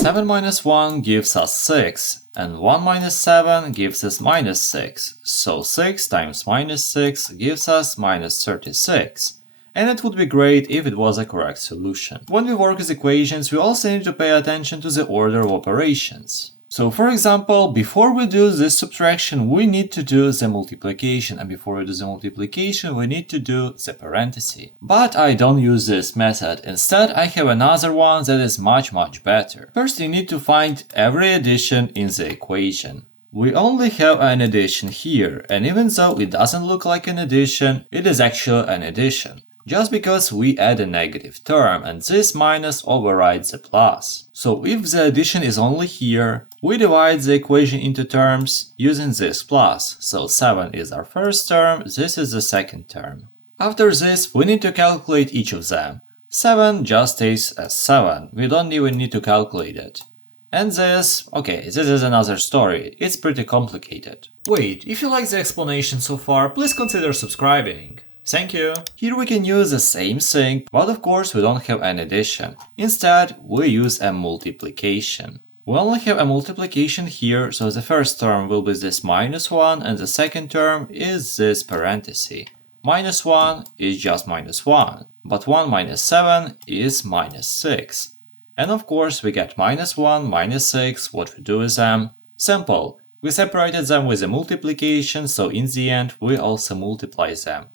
7 minus 1 gives us 6, and 1 minus 7 gives us minus 6, so 6 times minus 6 gives us minus 36. And it would be great if it was a correct solution. When we work with equations, we also need to pay attention to the order of operations. So for example, before we do this subtraction, we need to do the multiplication, and before we do the multiplication, we need to do the parenthesis. But I don't use this method. Instead, I have another one that is much better. First, you need to find every addition in the equation. We only have an addition here, and even though it doesn't look like an addition, it is actually an addition. Just because we add a negative term, and this minus overrides the plus. So if the addition is only here, we divide the equation into terms using this plus. So 7 is our first term, this is the second term. After this, we need to calculate each of them. 7 just stays as 7, we don't even need to calculate it. And this is another story, it's pretty complicated. Wait, if you like the explanation so far, please consider subscribing. Thank you! Here we can use the same thing, but of course we don't have an addition. Instead, we use a multiplication. We only have a multiplication here, so the first term will be this minus 1 and the second term is this parenthesis. Minus 1 is just minus 1, but 1 minus 7 is minus 6. And of course we get minus 1, minus 6, what we do with them? Simple! We separated them with a multiplication, so in the end we also multiply them.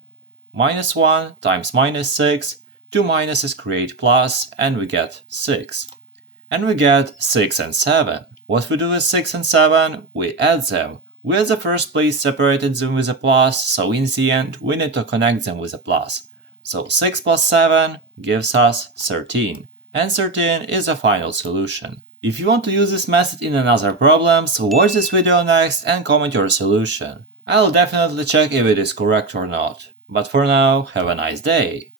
Minus 1 times minus 6, 2 minuses create plus, and we get 6. And we get 6 and 7. What we do with 6 and 7? We add them. We at the first place separated them with a plus, so in the end we need to connect them with a plus. So 6 plus 7 gives us 13. And 13 is the final solution. If you want to use this method in another problem, so watch this video next and comment your solution. I'll definitely check if it is correct or not. But for now, have a nice day!